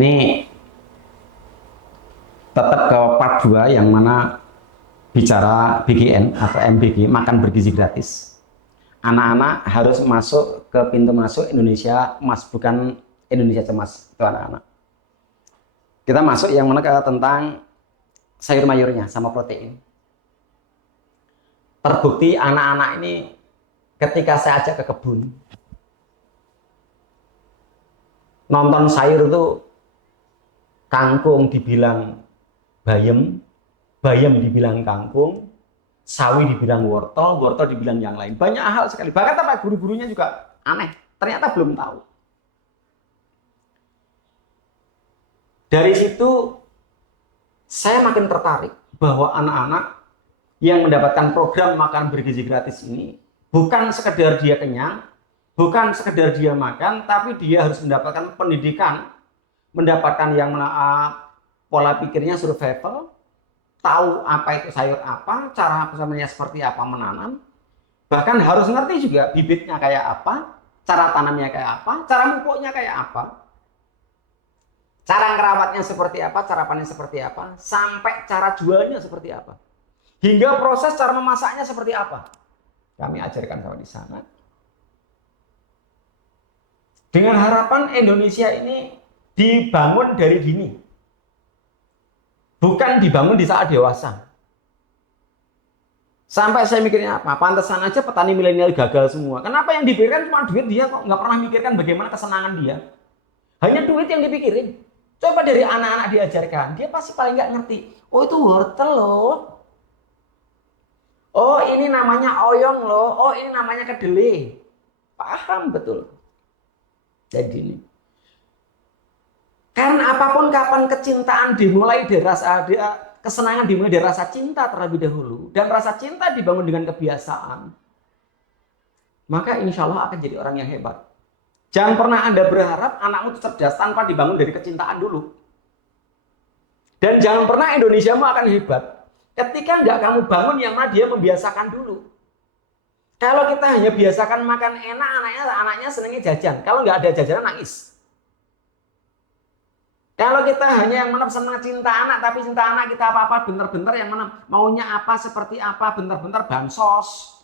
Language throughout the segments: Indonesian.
Ini tetap ke part 2 yang mana bicara BGN atau MBG, makan bergizi gratis. Anak-anak harus masuk ke pintu masuk Indonesia Emas, bukan Indonesia Cemas, itu anak-anak. Kita masuk yang mana tentang sayur mayurnya sama protein. Terbukti anak-anak ini ketika saya ajak ke kebun, nonton sayur itu kangkung dibilang bayam, bayam dibilang kangkung, sawi dibilang wortel, wortel dibilang yang lain. Banyak hal sekali. Bahkan sampai guru-gurunya juga aneh. Ternyata belum tahu. Dari situ saya makin tertarik bahwa anak-anak yang mendapatkan program makan bergizi gratis ini bukan sekedar dia kenyang, bukan sekedar dia makan, tapi dia harus mendapatkan pendidikan, mendapatkan yang pola pikirnya survival, tahu apa itu sayur apa, cara namanya seperti apa menanam, bahkan harus ngerti juga bibitnya kayak apa, cara tanamnya kayak apa, cara pupuknya kayak apa, cara ngerawatnya seperti apa, cara panen seperti apa, sampai cara jualnya seperti apa, hingga proses cara memasaknya seperti apa. Kami ajarkan sama di sana. Dengan harapan Indonesia ini dibangun dari dini. Bukan dibangun di saat dewasa. Sampai saya mikirnya apa? Pantesan aja petani milenial gagal semua. Kenapa yang dipikirkan cuma duit, dia kok nggak pernah mikirkan bagaimana kesenangan dia. Hanya duit yang dipikirin. Coba dari anak-anak diajarkan, dia pasti paling nggak ngerti. Oh itu wortel loh. Oh ini namanya oyong loh. Oh ini namanya kedelai. Paham betul. Jadi ini. Karena apapun kapan kecintaan dimulai dari rasa kesenangan dimulai dari rasa cinta terlebih dahulu, dan rasa cinta dibangun dengan kebiasaan, maka insya Allah akan jadi orang yang hebat. Jangan pernah Anda berharap anakmu itu cerdas tanpa dibangun dari kecintaan dulu. Dan jangan pernah Indonesiamu akan hebat ketika nggak kamu bangun yang mana dia membiasakan dulu. Kalau kita hanya biasakan makan enak, anaknya senangnya jajan. Kalau nggak ada jajanan nangis. Kalau kita hanya yang mana senang cinta anak, tapi cinta anak kita apa-apa bener-bener yang mana maunya apa, seperti apa, bener-bener bansos.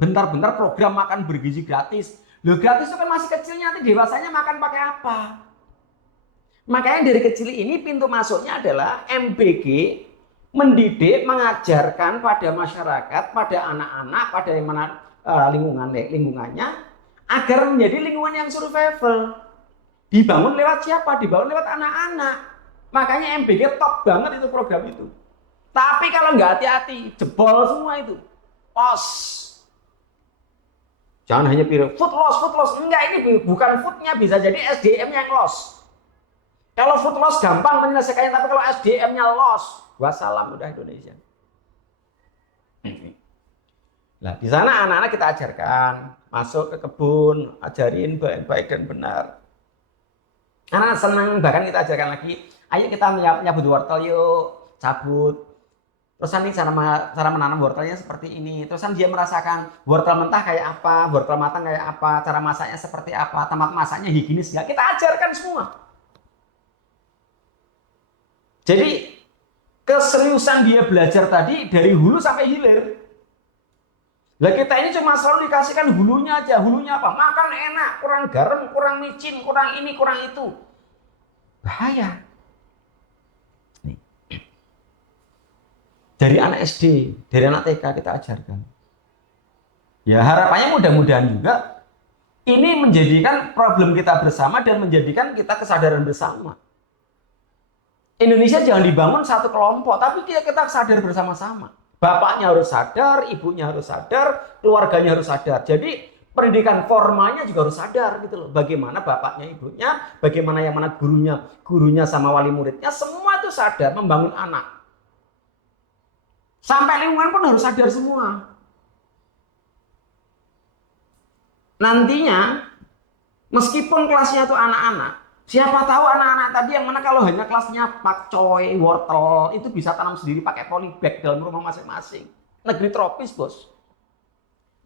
Bener-bener program makan bergizi gratis. Loh gratis itu kan masih kecilnya, nanti dewasanya makan pakai apa? Makanya dari kecil ini pintu masuknya adalah MBG, mendidik, mengajarkan pada masyarakat, pada anak-anak, pada yang mana lingkungannya, agar menjadi lingkungan yang survival. Dibangun lewat siapa? Dibangun lewat anak-anak. Makanya MBG top banget itu program itu. Tapi kalau nggak hati-hati, jebol semua itu. Loss. Jangan hanya pilih food loss. Enggak, ini bukan foodnya, bisa jadi SDM-nya yang loss. Kalau food loss gampang menyelesaikannya, tapi kalau SDM-nya loss, wassalam udah Indonesia. Nah, di sana anak-anak kita ajarkan, masuk ke kebun, ajarin baik-baik dan benar. Anak senang, bahkan kita ajarkan lagi, ayo kita nyabut wortel yuk, cabut. Terus nanti cara menanam wortelnya seperti ini. Terus dia merasakan wortel mentah kayak apa, wortel matang kayak apa, cara masaknya seperti apa, tempat masaknya higienis nggak, kita ajarkan semua. Jadi keseriusan dia belajar tadi dari hulu sampai hilir. Lah kita ini cuma selalu dikasihkan hulunya aja. Hulunya apa? Makan enak, kurang garam, kurang micin, kurang ini, kurang itu. Bahaya. Nih. Dari anak SD, dari anak TK kita ajarkan. Ya harapannya mudah-mudahan juga ini menjadikan problem kita bersama dan menjadikan kita kesadaran bersama. Indonesia jangan dibangun satu kelompok, tapi kita sadar bersama-sama. Bapaknya harus sadar, ibunya harus sadar, keluarganya harus sadar. Jadi pendidikan formalnya juga harus sadar gitu loh. Bagaimana bapaknya, ibunya, bagaimana yang mana gurunya sama wali muridnya, semua itu sadar membangun anak. Sampai lingkungan pun harus sadar semua. Nantinya meskipun kelasnya itu anak-anak, siapa tahu anak-anak tadi yang mana kalau hanya kelasnya pakcoy, wortel, itu bisa tanam sendiri pakai polybag dalam rumah masing-masing. Negeri tropis, bos.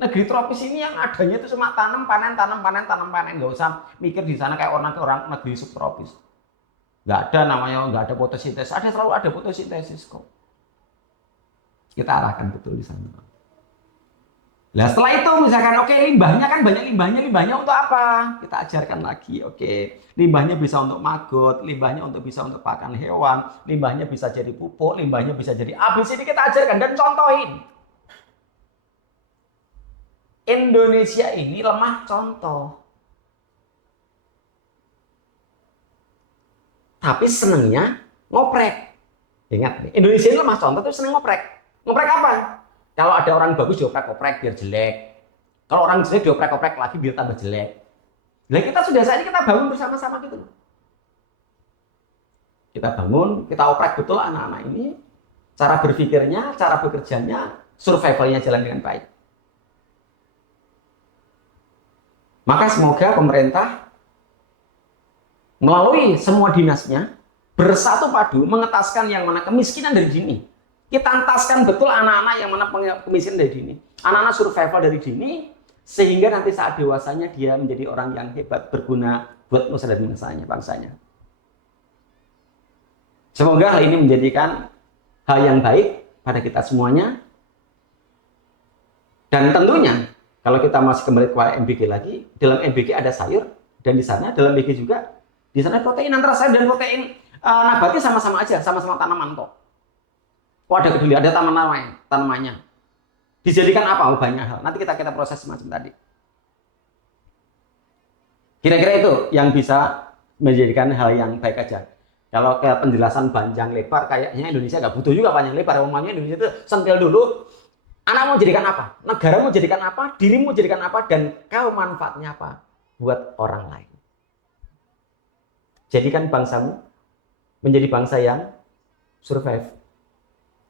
Negeri tropis ini yang adanya itu cuma tanam, panen, tanam, panen, tanam, panen. Nggak usah mikir di sana kayak orang negeri subtropis. Nggak ada namanya, nggak ada fotosintesis. Ada, selalu ada fotosintesis kok. Kita arahkan betul di sana. Nah setelah itu misalkan oke, limbahnya kan banyak limbahnya untuk apa? Kita ajarkan lagi, oke. Limbahnya bisa untuk maggot, limbahnya bisa untuk pakan hewan, limbahnya bisa jadi pupuk, limbahnya bisa jadi habis ini kita ajarkan dan contohin. Indonesia ini lemah contoh. Tapi senengnya ngoprek. Ingat nih, Indonesia ini lemah contoh tuh seneng ngoprek. Ngoprek apa? Kalau ada orang bagus dioprek-oprek biar jelek. Kalau orang jelek dioprek-oprek lagi biar tambah jelek. Nah kita sudah saat ini kita bangun bersama-sama gitu. Kita bangun, kita oprek betul anak-anak ini. Cara berpikirnya, cara bekerjanya, survivalnya jalan dengan baik. Maka semoga pemerintah melalui semua dinasnya bersatu padu mengetaskan yang mana kemiskinan dari dini. Kita entaskan betul anak-anak yang mana kemiskinan dari dini. Anak-anak survival dari dini sehingga nanti saat dewasanya dia menjadi orang yang hebat, berguna buat nusa dan bangsanya. Semoga hal ini menjadikan hal yang baik pada kita semuanya. Dan tentunya kalau kita masih kembali kepada MBG lagi, dalam MBG ada sayur dan di sana dalam MBG juga di sana protein antara sayur dan protein nabati sama-sama aja, sama-sama tanaman kok. Oh ada keduli, ada tanamannya. Dijadikan apa? Oh, banyak hal. Nanti kita proses semacam tadi. Kira-kira itu yang bisa menjadikan hal yang baik aja. Kalau kayak penjelasan panjang lebar, kayaknya Indonesia nggak butuh juga panjang lebar. Umumnya Indonesia itu sentil dulu. Anak mau jadikan apa? Negara mau jadikan apa? Dirimu jadikan apa? Dan kau manfaatnya apa? Buat orang lain. Jadikan bangsamu menjadi bangsa yang survive.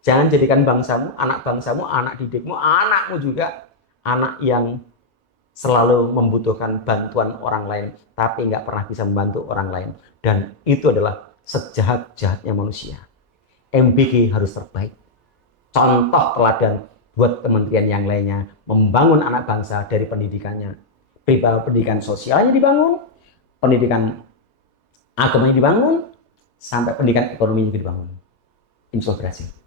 Jangan jadikan bangsamu, anak didikmu, anakmu juga anak yang selalu membutuhkan bantuan orang lain, tapi nggak pernah bisa membantu orang lain. Dan itu adalah sejahat-jahatnya manusia. MBG harus terbaik. Contoh teladan buat kementerian yang lainnya, membangun anak bangsa dari pendidikannya. Pendidikan sosialnya dibangun, pendidikan agamanya dibangun, sampai pendidikan ekonominya juga dibangun. Insya Allah berhasil.